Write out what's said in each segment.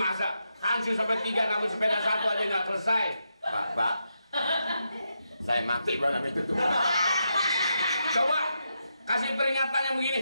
masa hancur sampai 3 namun sepeda satu aja nggak selesai. Pak, saya mati malam itu tuh. Coba kasih peringatan yang begini.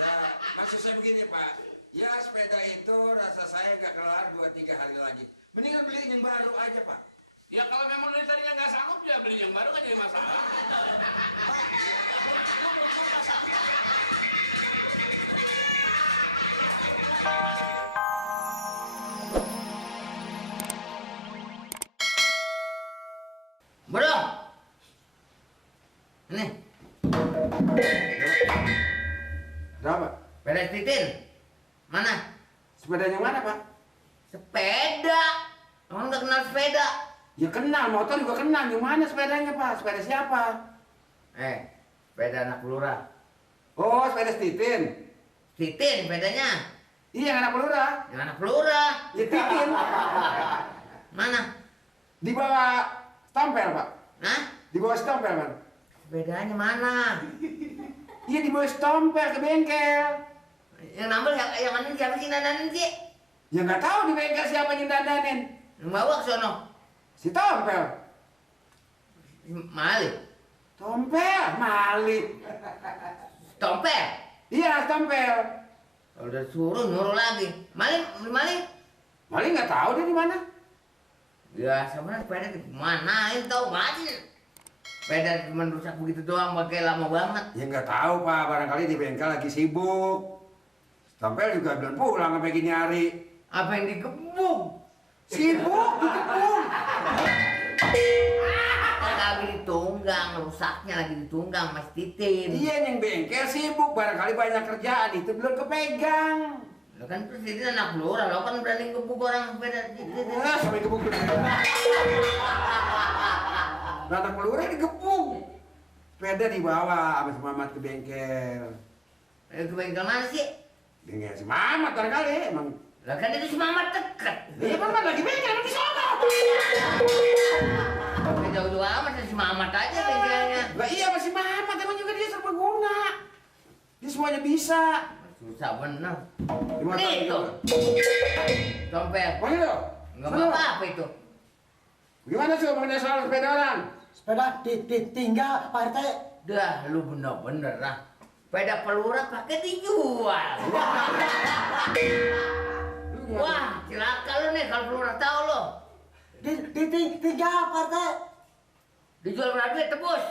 Ya, maksud saya begini Pak. Ya sepeda itu rasa saya nggak kelar 2-3 hari lagi. Mendingan beli yang baru aja Pak. Ya kalau memang dari tadinya nggak sanggup ya beli yang baru kan jadi masalah. Bro, ini Berapa? sepeda titin. Mana? Sepeda yang mana Pak? Sepeda. Emang nggak kenal sepeda? Ya kenal, motor juga kenal. Yang mana sepedanya Pak? Sepeda siapa? Sepeda anak lurah. Oh, sepeda Titin. Titin sepedanya. Iya, yang anak lurah. Yang anak lurah. Ya Titin. Mana? Di bawah stempel Pak. Hah? Di bawah stempel Pak. Sepedanya mana? Iya di bawah stempel ke bengkel. Yang nambah yang mana siapa sih dandanin sih? Ya nggak tahu di bengkel siapa yang dandanin. Yang bawa ke sono. Si Tompel. Malik. Tompel, Malik. Tompel. Iya, Tompel. Kalau udah suruh nyuruh lagi. Malik. Malik nggak tahu dia di mana. Ya sebenarnya sepeda di manain tau banget. Sepeda cuma rusak begitu doang, pakai lama banget. Ya nggak tahu Pak, barangkali di bengkel lagi sibuk. Tompel juga belum pulang sampai gini hari. Apa yang digebuk? Sibuk, dikepung. Lagi ditunggang, rusaknya lagi ditunggang Mas Titin. Iya, yang bengkel sibuk, barangkali banyak kerjaan itu belum kepegang. Lo kan terus Titin anak lurah, lo kan berani gebuk orang sepeda Titin. Wah, sampai gebuk. Anak pelurah digebuk. Sepeda dibawa sama si Mamat ke bengkel. Ke bengkel mana sih? Bengkel si Mamat barangkali emang. Lah kan itu si Mamat deket. Iya Mamat lagi bengkel emang di sono. Jauh-jauh amat si Mamat aja bengkelnya. Lah iya masih Mamat emang juga dia serbaguna. Dia semuanya bisa. Susah bener. Gimana Nih itu. Tompel. Oh iya. Enggak apa-apa itu. Gimana sih mengenai soal sepeda orang? Sepeda ditinggal Pak RT. Dah lu bener-bener lah. Sepeda pelurah pakai dijual. Wah, celaka lu nih kalau pelurah tahu lo. Ditinggal Pak RT. Dijual berapa duit tebus?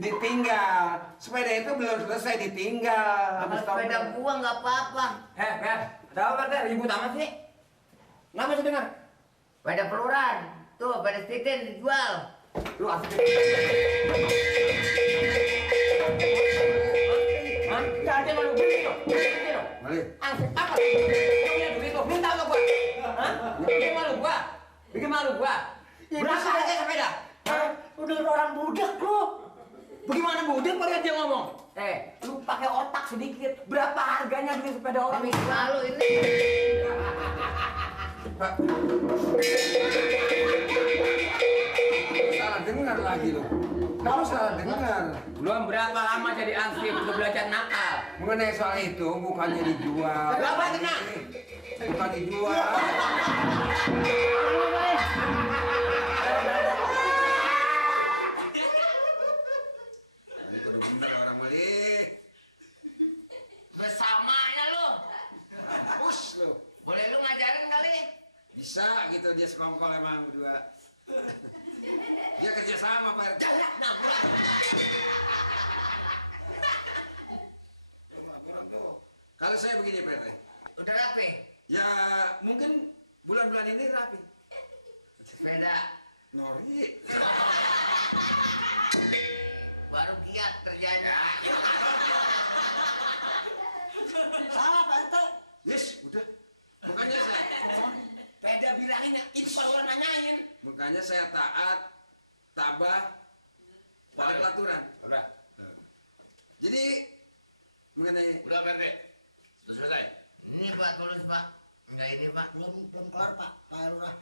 Ditinggal. Sepeda itu belum selesai ditinggal. Kalau sepeda gua nggak apa-apa. Per, tahu kan Ter, ribut amat sih? Nggak bisa dengar. Sepeda peluran, tuh sepeda Titin dijual. Lu asik. Hah? Nggak ada malu beli lo. Beli lo. Malik. Asik apa? Lu punya duit lo, minta sama gua. Hah? Bikin malu gua. Bikin malu gua. Berapa harga sepeda? Udah orang budak lu. Bagaimana budek pada dia ngomong? Lu pakai otak sedikit. Berapa harganya duit sepeda orang? Ini malu ini. Pak. Salah dengar lagi lo. Kamu salah dengar. Belum berapa lama jadi ansip udah belajar nakal. Mengenai soal itu bukannya dijual. Berapa tenang? Bukan dijual. Ini kudu bener orang Malik. Bersamanya lu. Push lo. Boleh lu ngajarin kali? Bisa gitu dia sekongkol emang berdua. Dia kerja sama Pak RT. Kalau saya begini Pak RT. Udah rapi. Ya mungkin bulan-bulan ini rapi. Sepeda Nori. baru kiat kerjanya. Salah Pak RT. Yes, udah. Makanya saya Sepeda bilangin itu kalau orang nanyain. makanya saya taat, tabah, taat aturan. Udah, Jadi mengenai udah Pak RT. Sudah selesai. Ini Pak tulis Pak. Enggak ini Pak. Belum kelar Pak Lurah.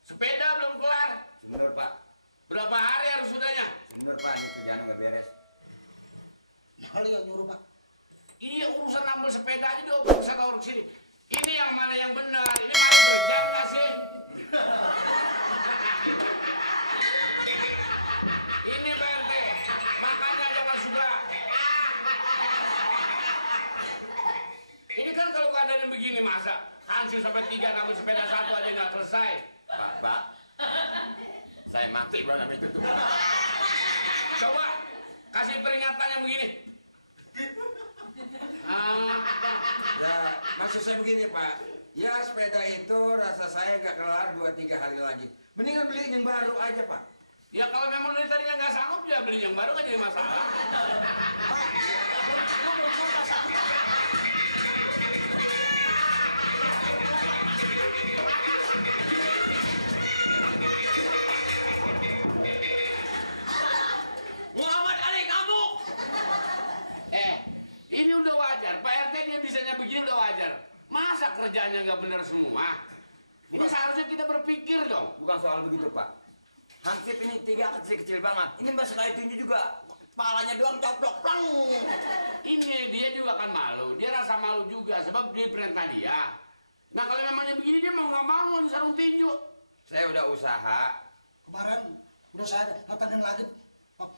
Sepeda belum kelar. bener Pak, Berapa hari harus sudahnya? bener Pak, ini kerjaan nggak beres. Kali yang nyuruh Pak. Iya, urusan nambel sepeda aja diobrol sama orang sini. Ini yang mana yang benar? Ini mana kerjaan nggak sih? Ini Pak RT, makanya jangan suka. Ini kan kalau keadaannya begini masa hancur sampai 3 nambel sepeda 1 aja nggak selesai. Pak, saya mati malam itu tuh. Coba kasih peringatan yang begini. Ya, maksud saya begini Pak. Ya sepeda itu rasa saya nggak kelar 2-3 hari lagi. Mendingan beli yang baru aja Pak. Ya kalau memang dari tadinya nggak sanggup ya beli yang baru kan jadi masalah. Muhammad Ali kamu. Ini udah wajar. Pak RT dia bisanya begini udah wajar. Masa kerjanya nggak benar semua? Ini seharusnya kita berpikir dong. Bukan soal begitu Pak. Hansip ini 3 kecil-kecil banget. Ini masuk kayak ini juga. Kepalanya doang coplok. Plang. Ini dia juga kan malu. Dia rasa malu juga sebab dia perintah dia. Nah kalau memangnya begini dia mau nggak mau di sarung tinju. Saya udah usaha. Kemarin udah saya datangin lagi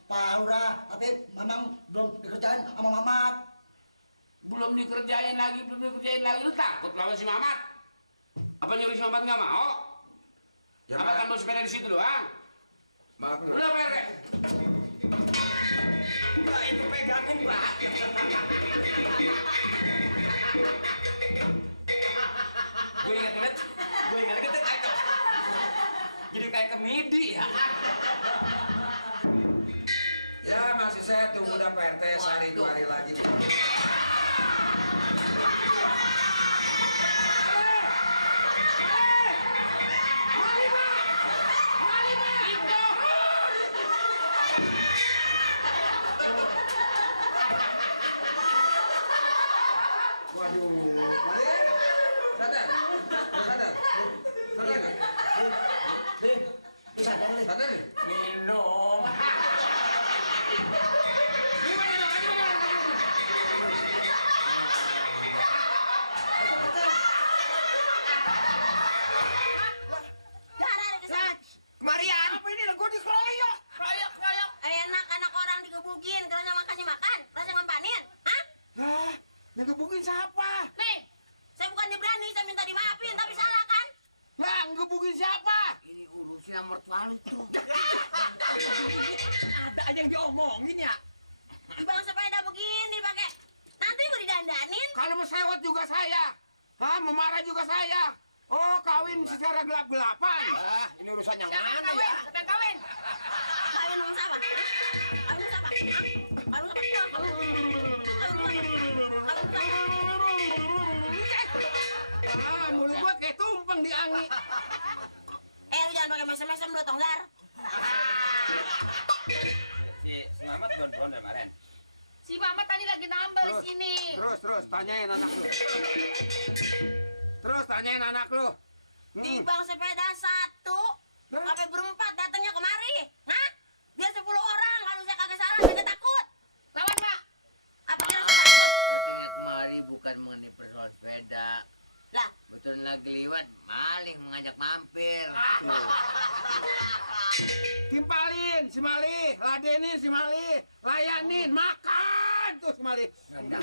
Pak Lurah, tapi memang belum dikerjain sama Mamat. Belum dikerjain lagi. Lu takut lawan si Mamat? Apa nyuruh si Mamat nggak mau? Ya, Apa Pak. kan mau sepeda di situ doang? Maaf Pak. Udah Pak RT. Pak itu pegangin Pak. Gue ingat kayak jadi kayak kemidi ya. Ya maksud saya tunggu dah Pak RT sehari 2 hari lagi. Waduh, sadar, sadar, sadar, sadar. Minum. Kemarian. Apa ini? Gue dikeroyok. Kroyok. Enak anak orang digebukin, kerasa makasih makan, kerasa ngempanin. Hah? Lah, yang gebukin siapa? Nih, saya bukan berani, saya minta dimaafin, tapi salah kan? Lah, gebukin siapa? Ini urusin mertua lu tuh. Ada aja yang diomongin ya. Di bang sepeda begini pakai. Nanti mau didandanin. Kalau mau sewot juga saya. Hah, memarah juga saya. Oh, kawin secara gelap-gelapan. Ah, ini urusan yang Siapa yang mana kawin? ya? Siapa yang kawin? Kawin sama siapa? Kawin sama siapa? Hah? Kawin sama siapa? Ah, mulut gua kayak tumpeng di angin. Lu jangan pakai mesem-mesem lu, Tonggar. Si Mamat gondrong ya kemarin. Si Mama tadi lagi nambel di sini. Terus, tanyain anak lu. Terus, tanyain anak lu. Di bang sepeda 1 sampai berempat datangnya kemari. Hah? Dia 10 orang, kalau saya kagak salah, saya takut. Lawan, Mak. Apa dia takut? Datangnya kemari bukan mengenai persoalan sepeda. Lah, Betul lagi liwat, maling mengajak mampir. Timpalin si Mali, ladenin si Mali, layanin, makan tuh si Mali.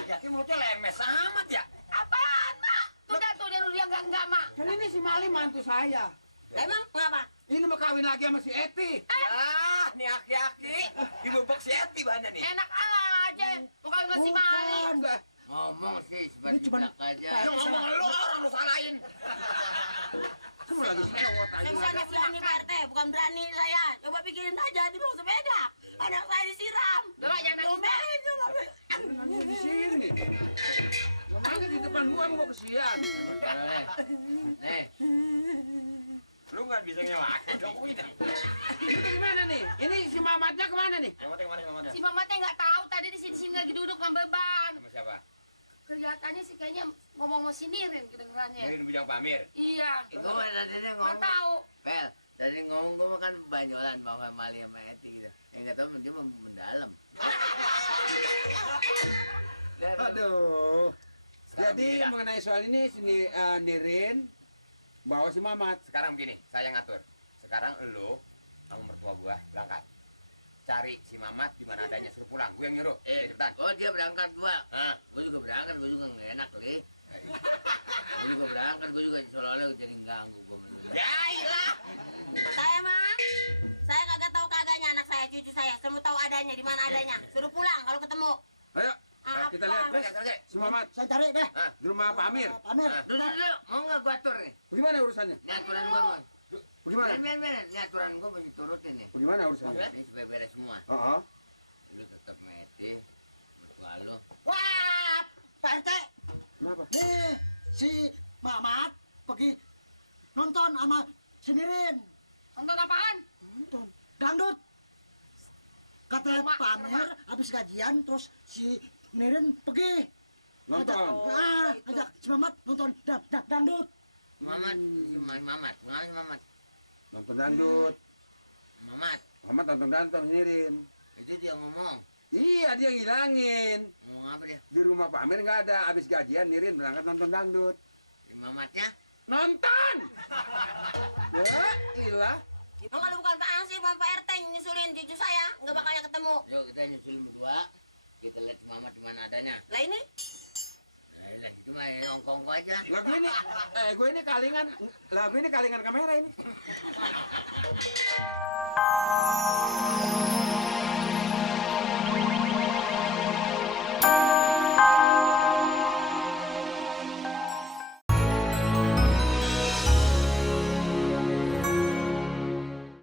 Yakin mulutnya lemes amat ya. apaan, Mak? Tuh dia lu yang enggak, Mak. Kan ini si Mali mantu saya. Lah, emang ngapa? Ini mau kawin lagi sama si Eti. Ah, nih aki-aki. Dibubuk si Eti bahannya nih. Enak aja. Bukan ngasih Mali. Bukan, dah. Ngomong sih, seperti aja. Ya ngomong lu orang lu salahin. Kamu lagi sewot aja. Saya bukannya berani, Pak RT. Bukan berani saya. Coba pikirin aja di bawah sepeda. Anak saya disiram. Coba jangan nangis. Nangis di sini. Nangis di depan gua mau kesian. Nih, Lu nggak bisa ngelakuin dong ini. Ini gimana nih? Ini si Mamatnya kemana nih? Mamatnya kemana Mamatnya? Si Mamatnya nggak tahu tadi di sini lagi duduk sama beban. Sama siapa? Kelihatannya sih kayaknya ngomong sinirin kedengerannya. Ini Bujang Pamir. Iya. itu mah tadi Nggak ngomong. tahu. Pel, tadi ngomong gua kan banyolan bahwa Mali sama Eti gitu. Yang nggak tahu dia mau mendalam. Aduh. Jadi mengenai soal ini sini Nirin bawa si Mamat. Sekarang begini, saya ngatur. Sekarang lo sama mertua gua berangkat. Cari si Mamat di mana adanya, suruh pulang. Gue yang nyuruh. Cepetan. Oh dia berangkat gua. Hah? Gua juga berangkat, gua juga nggak enak li. Gua juga berangkat, gua juga seolah-olah jadi ganggu. Ya ilah. Saya mah, saya kagak tahu kagaknya anak saya, cucu saya. Saya mau tahu adanya, di mana adanya. Suruh pulang kalau ketemu. Ayo, kita lihat. Apa? Selesai. Si Mamat Saya cari deh. di rumah Pak Amir. Pak Amir. Dulu, mau nggak gua atur nih? Bagaimana urusannya? Ini aturan gua. Bagaimana? Ini aturan gua mau diturutin nih. Bagaimana urusannya? Ini supaya beres semua. Oh, Lu tetap meti, mertua lu. Wah, Pak RT. kenapa? Nih, si Mamat pergi nonton sama si Nirin. Nonton apaan? Nonton dangdut. Kata Pak Amir habis gajian terus si Nirin pergi. Nonton. Ajak si Mamat nonton dangdut. Mamat, si Mamat, pengawas Mamat. Nonton dangdut. Mamat, Mamat nonton dangdut Nirin. itu dia ngomong. Iya, dia ngilangin. Ngomong apa dia? Di rumah Pak Amir nggak ada. Habis gajian Nirin berangkat nonton dangdut. Si Mamatnya? Nonton! Ya, ilah. Emang kalau bukan Pak Ansip sama Pak RT yang nyusulin cucu saya, nggak bakalnya ketemu. Yuk kita nyusulin berdua. Kita lihat si Mamat di mana adanya. Lah ini, Lah, itu mah ongkong aja. Gue ini kalingan kamera ini.